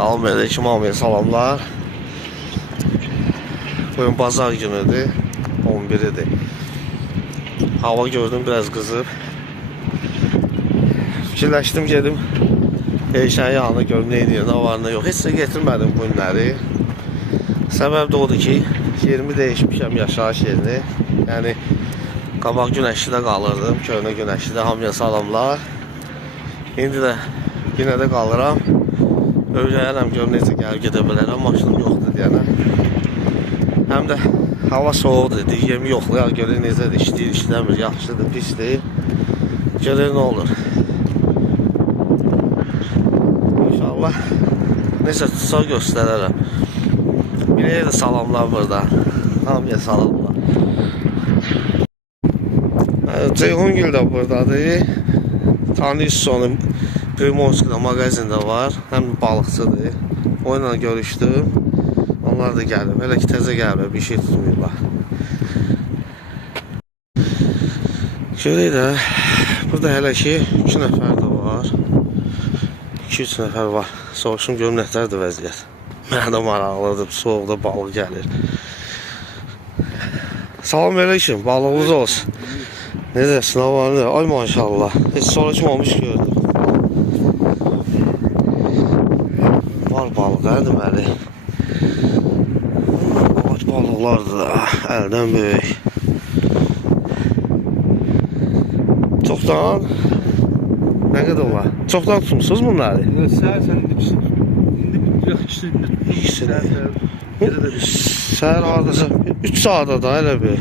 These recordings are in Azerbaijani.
Salam aleyküm hamıya salamlar. Bugün bazar günüdür, 11'idir. Hava gördüm biraz qızıb. Fikirləşdim gedim Eyşənin yanına görüm nə edir, nə var nə yox. Heç də getirmədim bu günləri. Səbəb də odur ki, yerimi dəyişmişəm, yaşayış yerini. Yəni qabaq Günəşlidə qalırdım, köhnə Günəşlidə. Hamıya salamlar. İndi də yenə də qalıram. Öyrəyərəm, gör necə gəlib gedə bilərəm. Maşınım yoxdur deyənə. Həm də hava soğuqdur, yemi yoxlayaq, görək necədir, işləyir, işləmir, yaxşıdır, pisdir. Görək nə olur. İnşallah necə tutsa göstərərəm. Birəyə də salamlar burada. Hamıya salamlar. Ceyhungil də buradadır. Tanıyırsınız onu. Primovskida mağazində var. Həm balıqçıdır. O ilə görüşdüm. Onlar da gəlib. Hələ ki təzə gəlib. Bir şey tutmuyurlar. Görək də. Burada hələ ki 2 nəfər də var. 2-3 nəfər var. Soruşum görüm nətərdir vəziyyət. Mənə də maraqlıdır. Soğuqda balıq gəlir. Salam aleyküm. Balığınız olsun. Necəsin? Havanı? Ay maşallah. Heç soruşmamış gördüm. Var balıq, deməli. Ağac balıqlardır da, əldən böyük. Çoxdan? Nə qədər var? Çoxdan tutmuşsunuz bunları? Səhər ikisini. Səhər hardasa 3 saata da elə bir.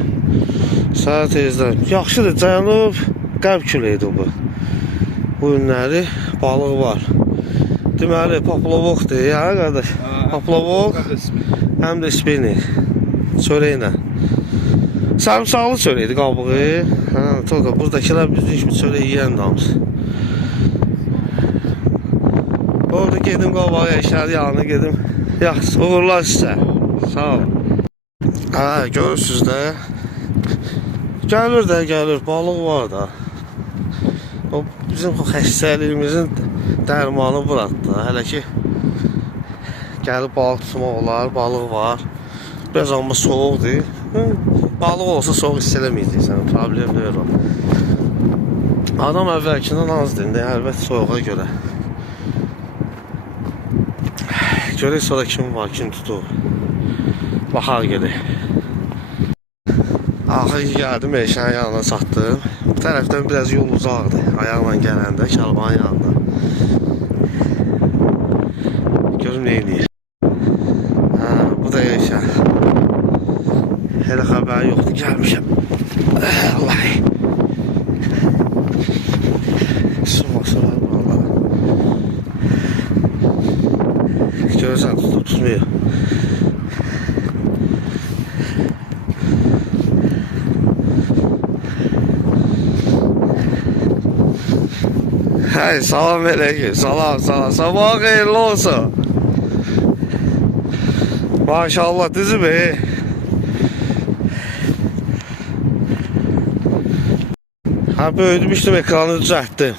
Səhər tezdən. Yaxşıdır, cənub qərb küleydir bu. Bu günləri balıq var. Deməli, paplavokdur, ya qardaş. Paplavok, həm də spinning. Çörəklə. Sarımsaqlı çörəkdir qabığı. Toqa, buradakilər bizim kimi çörək yiyən damız. Orada gedim qabağa, Eyşənin yanına gedim. Yaxşı, uğurlar sizə. Sağ olun. Görürsünüz də. Gəlir də, gəlir. Balıq var da. O bizim xəstəliyimizin dərmanı buradır. Hələ ki gəlib balıq tutmaq olar, balıq var. Biraz amma soğuqdur. Balıq olsa soğuk hiss eləməyəcəksən, problem deyil o. Adam əvvəlkindən azdır, əlbət soğuğa görə. Görək sonra kim var, kim tutur. Baxar gedək. Axır gəldim, Eyşənin yanına çatdım. Bu tərəfdən biraz yol uzaqdır. Ayaqla gələndə, Kəlbanın yanında. Görüm nə eləyir. Bu da Eyşən. Hələ xəbəri yoxdur, gəlmişəm. Vallahi. Suması var valla. Görürsən, tutub tutmuyor. Hey, salam aleyküm, salam. Sabah xeyirli olsun. Maşallah, düzü be. Böyüdmüşdüm, ekranı düzəltdim.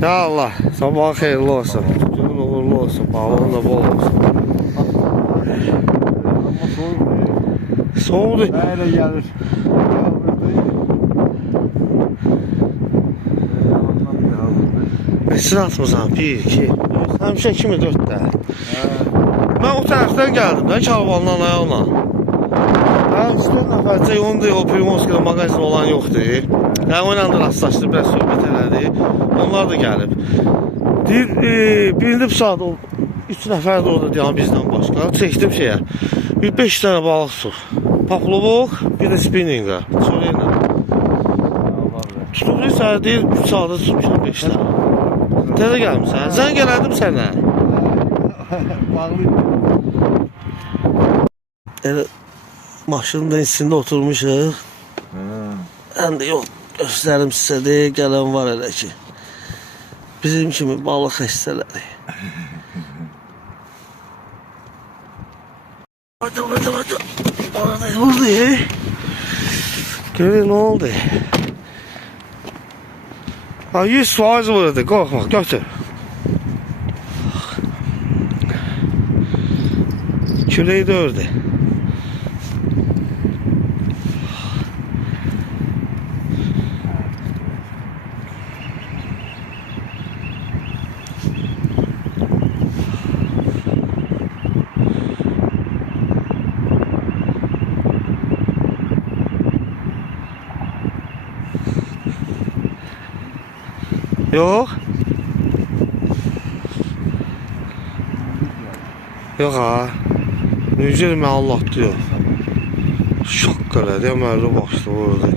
Ya Allah, sabah xeyirli olsun. Günün uğurlu olsun, balığın da bol olsun. Soğuqdur. Elə gəlir. Neçin atmısan? 1, 2, həmişə 2 mi 4 də? Mən o tərəfdən gəldim də, Kəlbandan ayaqla. İstəyən nəfərcək, onu da o Primovskida mağazin olan yoxdur. Yəni, o ilə də rastlaşdı, biraz söhbət elədi. Onlar da gəlib. Deyir, birinci bir saat, 3 nəfər də orada deyən bizdən başqa. Çəkdim şeyə, bir 5 dənə balıq tutub. Paplavok, bir də spinninga, çörəklə. Tutublu isə deyir, 3 saata tutmuşam 5 dənə. Təzə gəlmişsən, zəng elədim sənə. Elə maşının da içində oturmuşuq. Həm də yol göstərim sizə deyə gələn var elə ki. Bizim kimi balıq xəstələri. Orada. Orada. Görək nə oldu? 100% burada, qorxma, götür. Külək dördü. Yok. Yok ha. Necə mən Allah diyor. Şok elədi, əməlli başlı vurdu.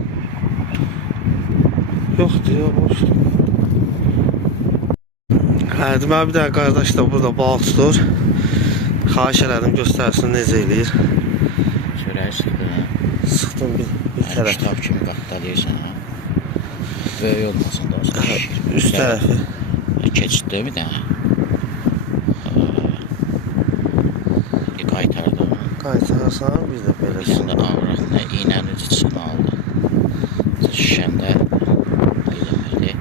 Yok diyor, boşdu. Hə, deməli bir dənə qardaş da burada balıq tutur. Xahiş elədim, göstərsin necə eləyir. Çörəyi sıxdı. Sıxdım bir tərəf. Kitab kimi qatdalayırsan, hə? Böyük olmasın da olsun. Üst tərəfi. Keçiddə bir dənə. Qaytardı. Qaytarsan bir də Bir beləsin. dənə ağraqla iynənin ucunu aldı. Şişəndə eləmədi.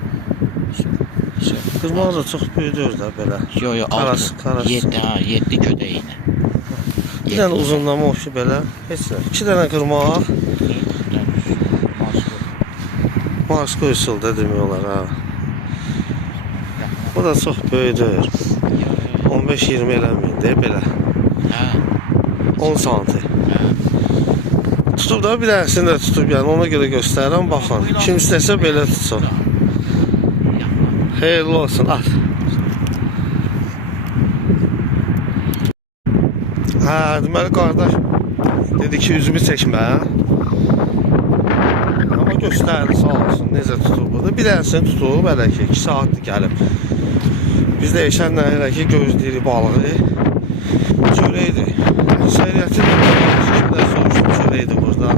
Qırmaq da çox böyüdür da belə. Yo, Karası. 7 gödə iynə. Bir dənə uzunlama olsa belə, heç nə. 2 dənə qırmaq. Marsko üsulda demək olar ha. Bu da çox böyüdür. 15-20 eləməyin de belə. Hə. 10 santi. Tutub da bir dənəsini də tutub, yəni ona görə göstərirəm, baxın. Kim istəsə belə tutsun. Xeyirli olsun, at. Hə, deməli qardaş dedi ki, üzümü çəkmə. Amma göstərdi, sağ olsun, necə tutub burada. Bir dənəsini tutub, hələ ki, 2 saatdir gəlib. Biz də eşənlə hələ ki, gözləyirik balığı. Çörəkdir. Səriyyəti də soruşum, çörəkdir burada.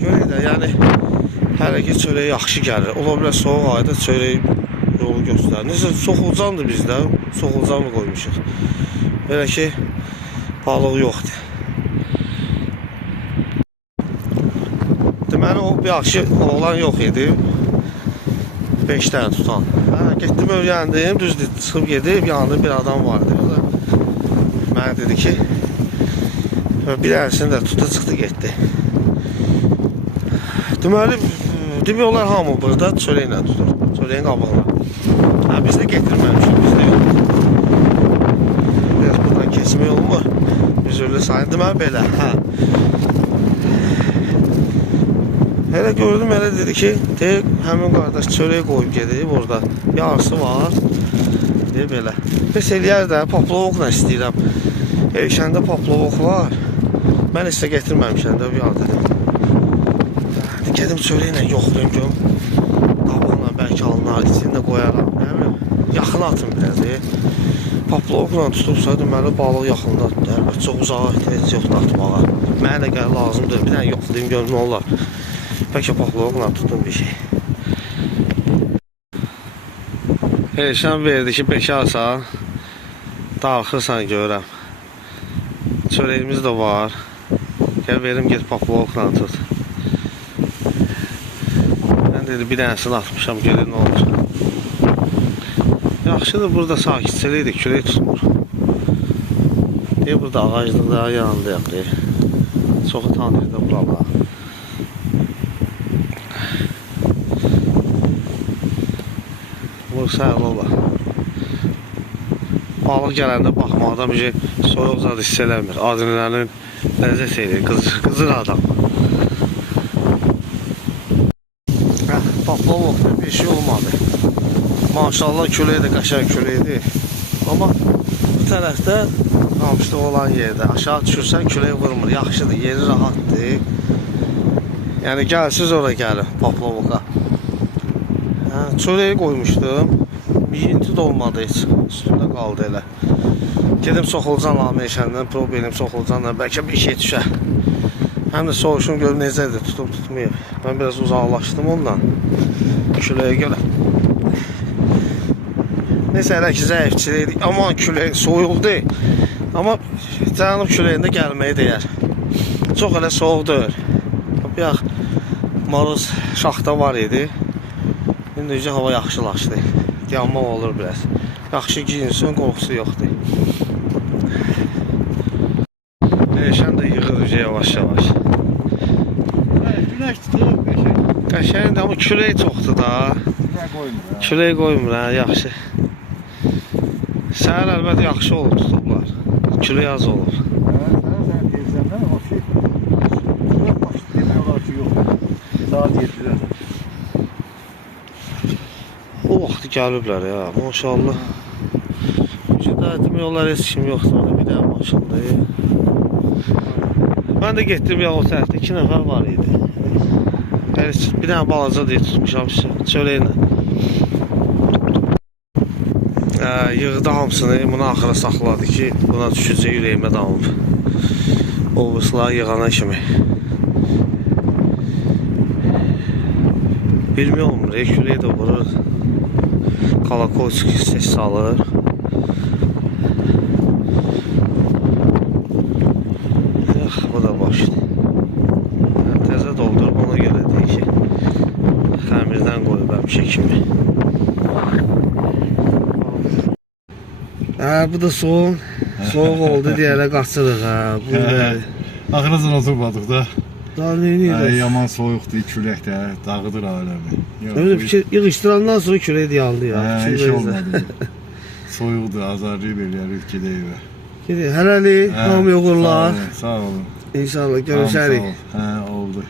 Görək də, yəni hələ ki, çörək yaxşı gəlir. Ola bilər soğuk ayda çörək yolu göstərir. Necə, soxulcandır bizdə, soxulcan mı qoymuşuq? Belə ki, balıq yoxdur. Deməli, o bir yaxşı oğlan yox idi. 5 dənə tutan. Hə, getdim öyrəndim, düzdür, çıxıb gedib, yanında bir adam vardı. O da mənə dedi ki, bir dənəsini də tutdu, çıxdı, getdi. Deməli, demək olar hamı burada çörəklə tutur, çörəyin qabığına. Hə, biz də getirməmişik, bizdə yox. Biraz buradan keçmək olmur, üzürlü sayın. Deməli, belə, hə. Hələ gördüm, hələ dedi ki, həmin qardaş çörək qoyub gedib orada. Yarısı var. Belə. Pes eləyər də, paplovokla istəyirəm. Elşəndə paplovok var. Mən isə getirməmişəm də, bir an dedim. Gedim çörəklə yoxlayım, görüm. Qabığla bəlkə alınar, içini də qoyaram. Nə bilim, yaxına atım biraz. Paplovokla tutubsa, deməli, balıq yaxında atdı. Əlbət, çox uzağa ehtiyac yoxdur atmağa. Mənə də gəl lazımdır, bir dənə yoxlayım, görüm nə olar. Bəlkə paplovokla tutum bir şey. Elşən verdi ki, bekarsan, darxırsan görəm. Çörəyimiz də var. Gəl verim, get paplovokla tut. Mən dedi, bir dənəsini atmışam, görür nə olur. Yaxşıdır, burada sakitçilikdir, külək tutmur. Burada ağaclıqda yanındayaq. Çoxu tanıyır da buralar. Sağ ola. Balıq gələndə baxmaqdan bir şey soyuq zad hiss eləmir. Adrenalin ləzzət edir, qızır adam. Paplovokda bir şey olmadı. Maşallah külək də qəşəng küləkdir. Amma bu tərəfdə qamışlıq olan yerdə aşağı düşürsən külək vurmur. Yaxşıdır, yeri rahatdır. Yəni gəlsiz ora gəlin paplovoka. Çörəyi qoymuşdum. Yiyinti də olmadı heç. Üstündə qaldı elə. Gedim soxulcanla meşəndən, prob edim soxulcanla. Bəlkə bir şey düşər. Həm də soruşum görüm necədir, tutub tutmayıb. Mən biraz uzaqlaşdım ondan. Küləyə görə. Neysə, elə ki, zəifçiliydik. Aman külək soyuqdur. Amma cənub küləyində gəlməyi deyər. Çox elə soğuk deyir. Bir maruz şaxta var idi. İndi hava yaxşılaşdı. yanma olur biraz. Yaxşı giyinsin, qorxusu yoxdur. Eşən də yığır yavaş-yavaş. Güneş tutuyor peşin. Qəşəngdir, amma külək çoxdur da. Ne koymuyor ya. Külək qoymur, hə, yaxşı. Səhər əlbət yaxşı olur tutublar. Külək az olur. Sen gelsen de o şey. Şuraya başlı demiyorlar ki yok. Saat 7'de. O vaxt gəliblər ya, maşallah. Burada demək olar heç kim yoxdur, orada bir dənə maşındır. Mən də getdim ya o tərəfdə 2 nəfər var idi. Bir dənə balaca deyə tutmuşam çöləklə. Yığdı hamısını, bunu axıra saxladı ki, buna düşəcək ürəyimə damıb. O vısılar yığana kimi. Bilmiyorum, külək də vurur. Kalakoyski ses salır. Yox, bu da boşdur. Təzə doldurub ona görə deyir ki, xəmirdən qoyub həmişə kimi. Bu da soğuk. Soğuk oldu deyələ qaçırıq. Axıracın oturmadıq da. Daha neyini Yaman soyuqdur, külək də dağıdır aləmi. Öyle bir şey yığıştırandan sonra küreği de yandı ya. Hiç olmadı. Soyuqdur, azarlayıb eləyər ülkədə evə. Gidiyor. Helali, hamı yoxurlar. Sağ olun. İnşallah görüşərik. Hə, oldu.